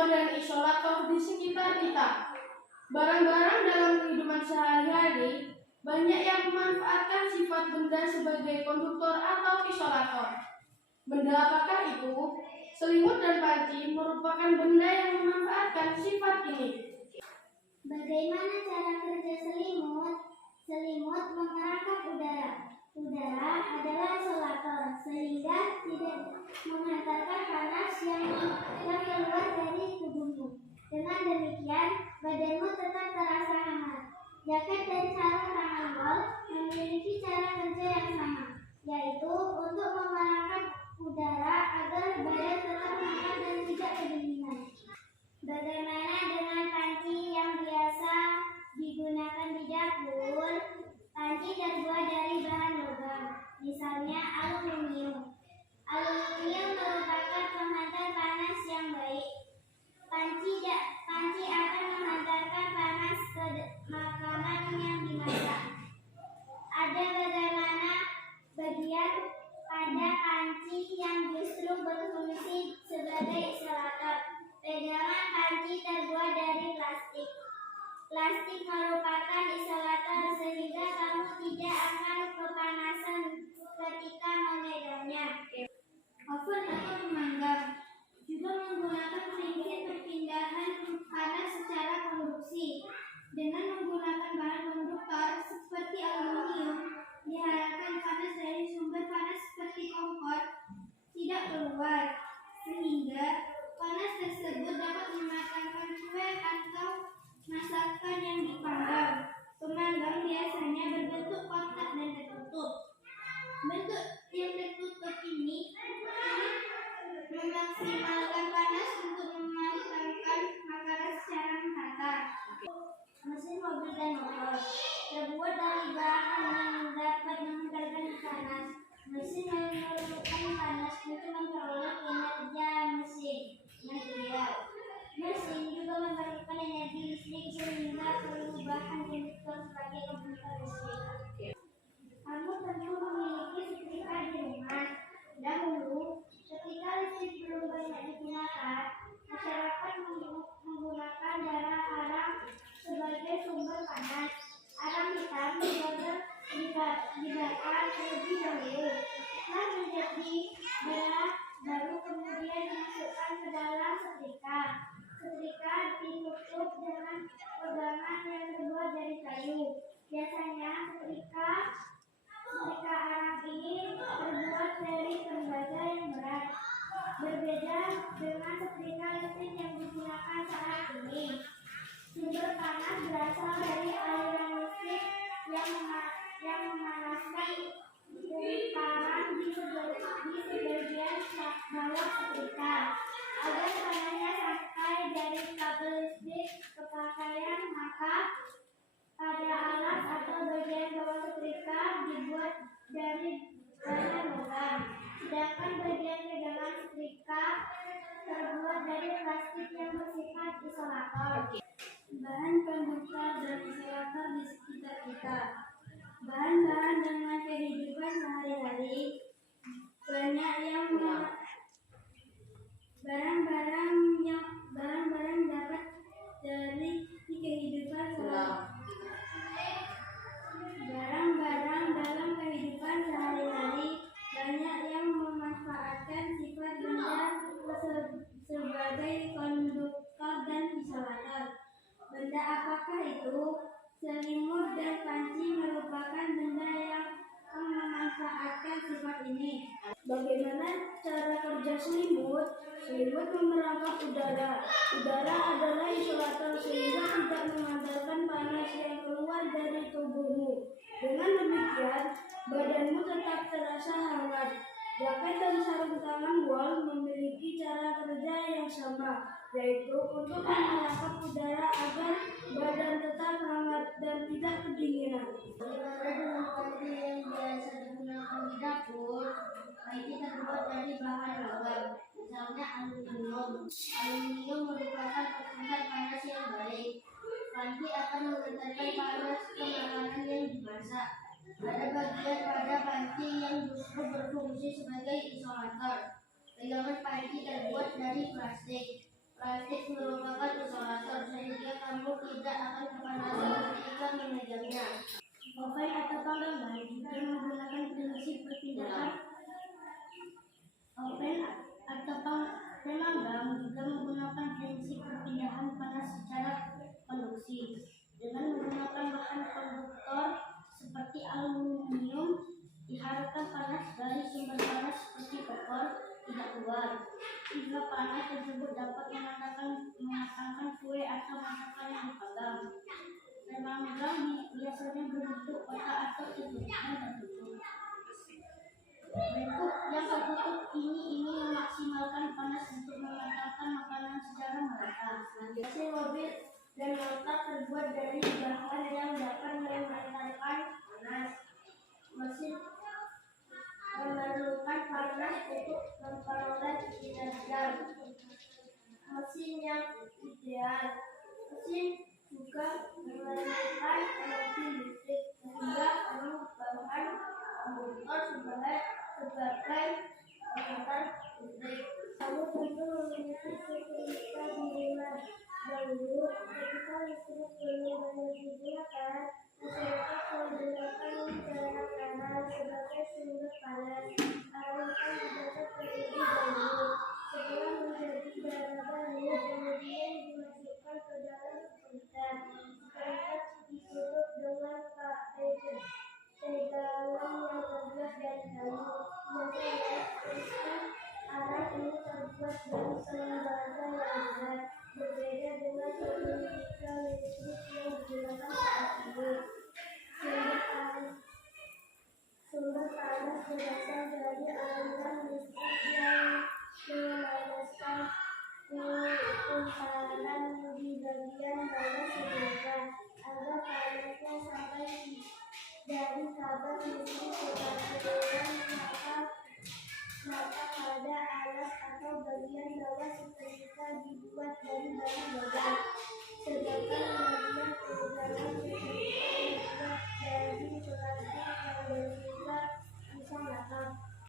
radiator dan isolator di sekitar kita. Barang-barang dalam kehidupan sehari-hari banyak yang memanfaatkan sifat benda sebagai konduktor atau isolator. Benda apakah itu? Selimut dan panci merupakan benda yang memanfaatkan sifat ini. Bagaimana cara kerja selimut? Selimut mengerangkap udara. Udara adalah isolator sehingga tidak menghantarkan panas yang keluar dari tubuhmu. Dengan demikian, badanmu tetap terasa hangat. Jaket dan sarung tangan wol memiliki cara kerja yang sama, yaitu untuk mengerangkap udara agar badan tetap hangat dan tidak kedinginan. Bagaimana dengan panci yang biasa digunakan di dapur? Panci terbuat dari bahan logam, misalnya aluminium. Aluminium merupakan penghantar panas yang baik. Panci akan menghantarkan panas ke makanan yang dimasak. Ada bagaimana bagian pada panci yang justru berfungsi sebagai isolator. Pegangan panci terbuat dari plastik. Plastik merupakan isolator sehingga kamu tidak akan kepanasan ketika memegangnya. Oven atau pemanggang juga menggunakan prinsip perpindahan panas secara konduksi. Dengan menggunakan bahan konduktor seperti aluminium, diharapkan panas dari sumber panas seperti kompor tidak keluar, sehingga panas tersebut dapat mematangkan kue atau masakan yang dipanggang. Pemanggang biasanya berbentuk kotak dan tertutup. Bentuk yang tertutup ini memaksimalkan panas untuk mematangkan makanan secara merata. Mesin mobil dan motor terbuat dari bahan yang dapat menghantarkan panas. Mesin memerlukan panas untuk memperoleh kinerja mesin. Mesin juga memerlukan energi listrik sehingga perlu bahan induktor sebagai komputer listrik. Kamu tentu memiliki setrika di rumah. Dahulu, ketika listrik belum banyak digunakan, masyarakat menggunakan darah arang sebagai sumber panas. Arang hitam dibakar terlebih dahulu. Setelah menjadi berat, baru kemudian dimasukkan ke dalam setrika. Setrika ditutup dengan pegangan yang terbuat dari kayu. Biasanya setrika arang ini terbuat dari tembaga yang berat. Berbeda dengan setrika listrik yang digunakan saat ini. Sumber panas berasal dari aliran listrik yang memanaskan lingkaran di sebagian bawah setrika. Agar panasnya sampai dari kabel listrik ke pakaian, maka pada alas atau bagian bawah setrika dibuat dari bahan logam, sedangkan bagian pegangan setrika terbuat dari plastik yang bersifat isolator. Bahan konduktor dan isolator di sekitar kita. Bahan-bahan dengan kehidupan sehari-hari banyak yang barang-barang dapat dari kehidupan barang-barang dalam kehidupan sehari-hari banyak yang memanfaatkan sifat benda sebagai konduktor dan isolator. Benda apakah itu? Selimut dan panci merupakan benda yang memanfaatkan sifat ini. Bagaimana cara kerja selimut? Selimut memerangkap udara. Udara adalah isolator sehingga tidak menghantarkan panas yang keluar dari tubuhmu. Dengan demikian, badanmu tetap terasa hangat. Jaket dan sarung tangan wol memiliki cara kerja yang sama, yaitu untuk mengerangkap udara agar badan tetap hangat dan tidak kedinginan. Bagaimana dengan panci yang biasa digunakan di dapur? Panci terbuat dari bahan logam, misalnya aluminium. Aluminium merupakan penghantar panas yang baik. Panci akan menghantarkan panas ke makanan yang dimasak. Ada bagian pada panci yang justru berfungsi sebagai isolator. Pegangan panci terbuat dari plastik. Plastik merupakan isolator sehingga kamu tidak akan kepanasan ketika memegangnya. Oven atau panggangan juga menggunakan prinsip perpindahan. Oven atau pemanggang juga menggunakan prinsip perpindahan panas secara konduksi. Dengan menggunakan bahan konduktor seperti aluminium, diharapkan panas dari sumber panas seperti kompor tidak keluar. Jika panas tersebut dapat mematangkan kue atau masakan yang dipanggang. Pemanggang biasanya berbentuk kotak atau tutupnya tertutup. Bentuk yang tertutup ini memaksimalkan panas untuk mematangkan makanan secara merata. Mesin mobil dan motor terbuat dari bahan yang dapat mematangkan panas. Mesin memerlukan panas untuk memperoleh kinerja. Mesin yang ideal. Mesin juga memerlukan energi listrik sehingga perlu bahan konduktor sebagai pengantar listrik. Kamu tentu memiliki setrika di rumah. Dahulu, ketika listrik belum banyak digunakan, masyarakat menggunakan kanak-kanak sebagai sumber panas. Air didapat terlebih dahulu. Setelah menjadi bara baru, kemudian dimasukkan ke dalam setrika. Setrika ditutup dengan pegangan yang terbuat dari kayu. Biasanya setrika arang ini terbuat dari tembaga yang berat, berbeda dengan setrika listrik yang digunakan saat ini. Sumber panas berasal dari aliran listrik yang memanaskan kumparan di bagian bawah setrika agar panasnya sampai dari kabel listrik ke bagian maka pada alas atau bagian bawah setrika dibuat dari bahan logam, sedangkan bagian pegangan setrika dibuat dari plastik yang